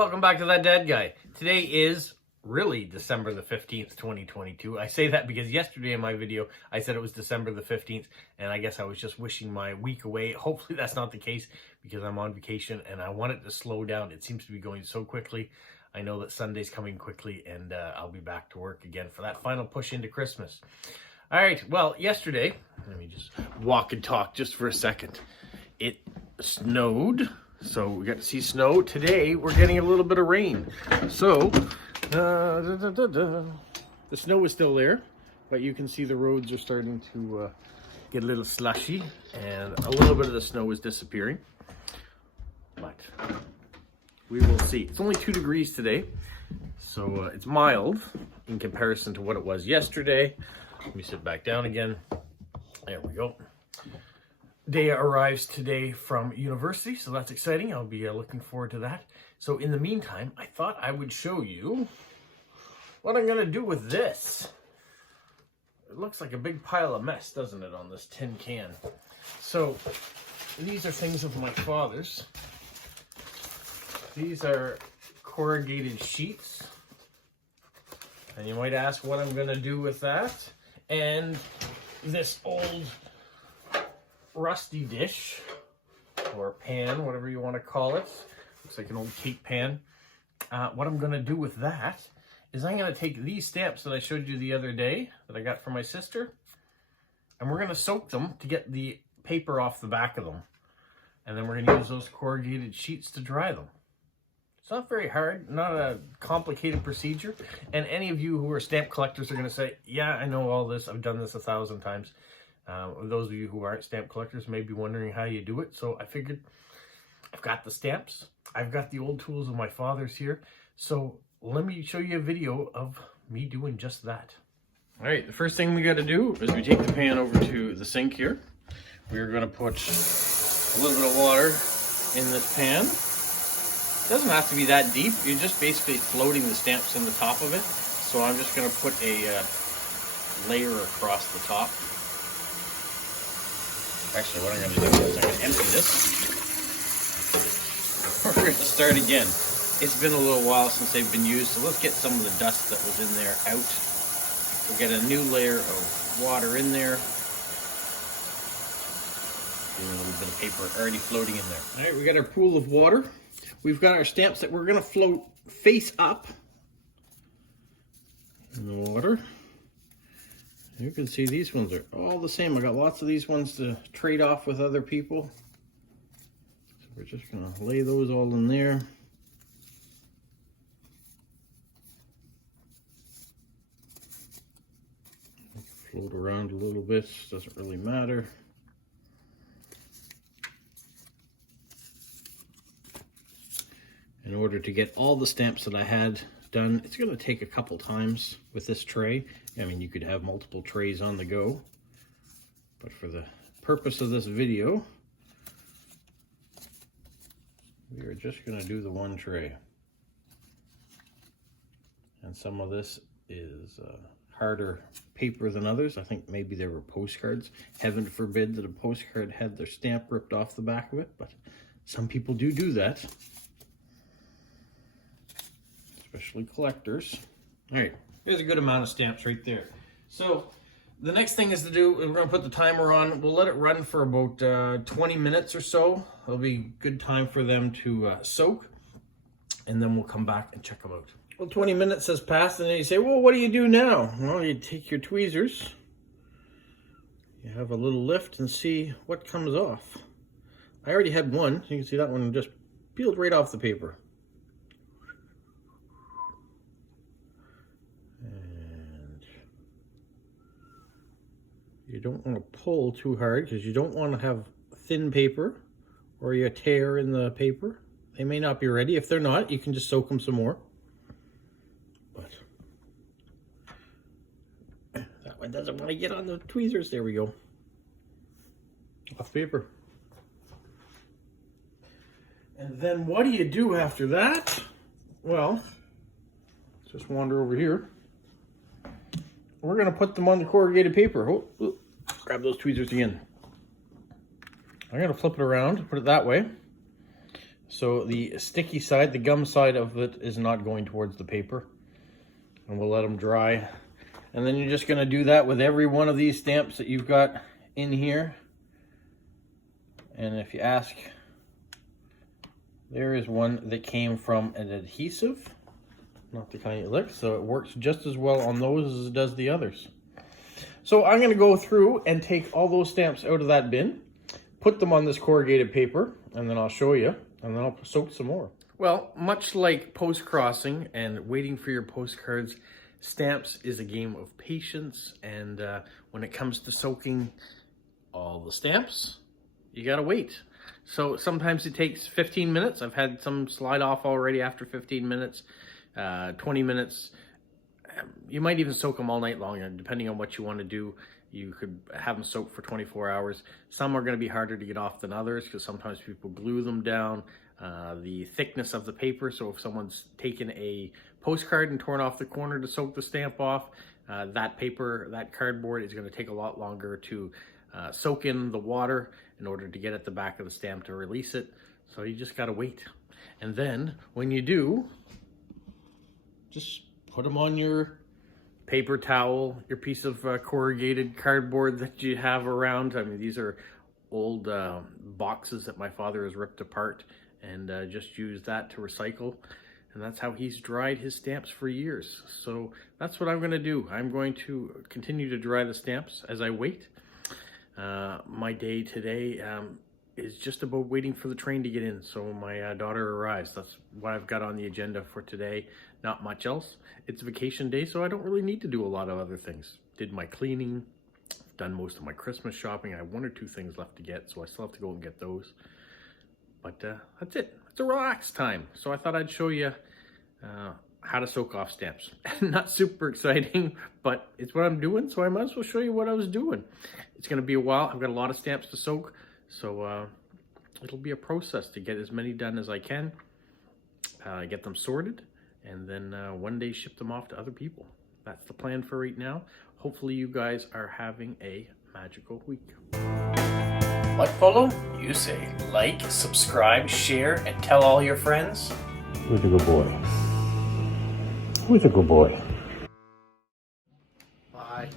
Welcome back to That Dead Guy. Today is really December the 15th, 2022. I say that because yesterday in my video, I said it was December the 15th, and I guess I was just wishing my week away. Hopefully that's not the case because I'm on vacation and I want it to slow down. It seems to be going so quickly. I know that Sunday's coming quickly and I'll be back to work again for that final push into Christmas. All right, well, yesterday, let me just walk and talk just for a second. It snowed. So we got to see snow. Today we're getting a little bit of rain. So the snow is still there, but you can see the roads are starting to get a little slushy and a little bit of the snow is disappearing. But we will see. It's only 2 degrees today, so it's mild in comparison to what it was yesterday. Let me sit back down again. There we go. Dea arrives today from university, so that's exciting. I'll be looking forward to that. So in the meantime, I thought I would show you what I'm going to do with this. It looks like a big pile of mess, doesn't it, on this tin can? So these are things of my father's. These are corrugated sheets. And you might ask what I'm going to do with that. And this old rusty dish or pan, whatever you want to call it. Looks like an old cake pan. What I'm going to do with that is I'm going to take these stamps that I showed you the other day that I got from my sister, and we're going to soak them to get the paper off the back of them. And then we're going to use those corrugated sheets to dry them. It's not very hard, not a complicated procedure. And any of you who are stamp collectors are going to say, yeah, I know all this. I've done this 1,000 times. Those of you who aren't stamp collectors may be wondering how you do it. So I figured I've got the stamps. I've got the old tools of my father's here. So let me show you a video of me doing just that. All right, the first thing we got to do is we take the pan over to the sink here. We're going to put a little bit of water in this pan. It doesn't have to be that deep. You're just basically floating the stamps in the top of it. So I'm just going to put a layer across the top. Actually, what I'm going to do is I'm going to empty this. We're going to start again. It's been a little while since they've been used, so let's get some of the dust that was in there out. We'll get a new layer of water in there. And a little bit of paper already floating in there. All right, we got our pool of water. We've got our stamps that we're going to float face up in the water. You can see these ones are all the same. I got lots of these ones to trade off with other people. So we're just going to lay those all in there. Float around a little bit, doesn't really matter. In order to get all the stamps that I had done, it's going to take a couple times with this tray. I mean, you could have multiple trays on the go, but for the purpose of this video, we are just going to do the one tray. And some of this is harder paper than others. I think maybe there were postcards. Heaven forbid that a postcard had their stamp ripped off the back of it, but some people do that. Especially collectors. All right, there's a good amount of stamps right there. So the next thing is to do, we're going to put the timer on. We'll let it run for about 20 minutes or so. It'll be good time for them to soak, and then we'll come back and check them out. Well, 20 minutes has passed, and then you say, well, what do you do now? Well, you take your tweezers, you have a little lift and see what comes off. I already had one. You can see that one just peeled right off the paper. You don't want to pull too hard because you don't want to have thin paper or you tear in the paper. They may not be ready. If they're not, you can just soak them some more. But that one doesn't want to get on the tweezers. There we go. Off paper. And then what do you do after that? Well, just wander over here. We're going to put them on the corrugated paper. Oh, grab those tweezers again. I'm going to flip it around, put it that way. So the sticky side, the gum side of it is not going towards the paper. And we'll let them dry. And then you're just going to do that with every one of these stamps that you've got in here. And if you ask, there is one that came from an adhesive, not the kind you lick, so it works just as well on those as it does the others. So I'm going to go through and take all those stamps out of that bin, put them on this corrugated paper, and then I'll show you, and then I'll soak some more. Well, much like post-crossing and waiting for your postcards, stamps is a game of patience, and when it comes to soaking all the stamps, you gotta wait. So sometimes it takes 15 minutes. I've had some slide off already after 15 minutes, 20 minutes. You might even soak them all night long, and depending on what you want to do. You could have them soaked for 24 hours. Some are going to be harder to get off than others because sometimes people glue them down. The thickness of the paper, so if someone's taken a postcard and torn off the corner to soak the stamp off, that paper, that cardboard is going to take a lot longer to soak in the water in order to get at the back of the stamp to release it. So you just got to wait. And then when you do, just put them on your paper towel, your piece of corrugated cardboard that you have around. I mean, these are old boxes that my father has ripped apart and just used that to recycle. And that's how he's dried his stamps for years. So that's what I'm going to do. I'm going to continue to dry the stamps as I wait. My day today is just about waiting for the train to get in so my daughter arrives. That's what I've got on the agenda for today. Not much else. It's vacation day, so I don't really need to do a lot of other things. Did my cleaning, done most of my Christmas shopping. I have 1 or 2 things left to get, so I still have to go and get those. But that's it. It's a relaxed time. So I thought I'd show you how to soak off stamps. Not super exciting, but it's what I'm doing, so I might as well show you what I was doing. It's going to be a while. I've got a lot of stamps to soak, so it'll be a process to get as many done as I can, get them sorted, and then one day ship them off to other people. That's the plan for right now. Hopefully you guys are having a magical week. What, Polo? You say like, subscribe, share, and tell all your friends. Who's a good boy? Who's a good boy? Bye.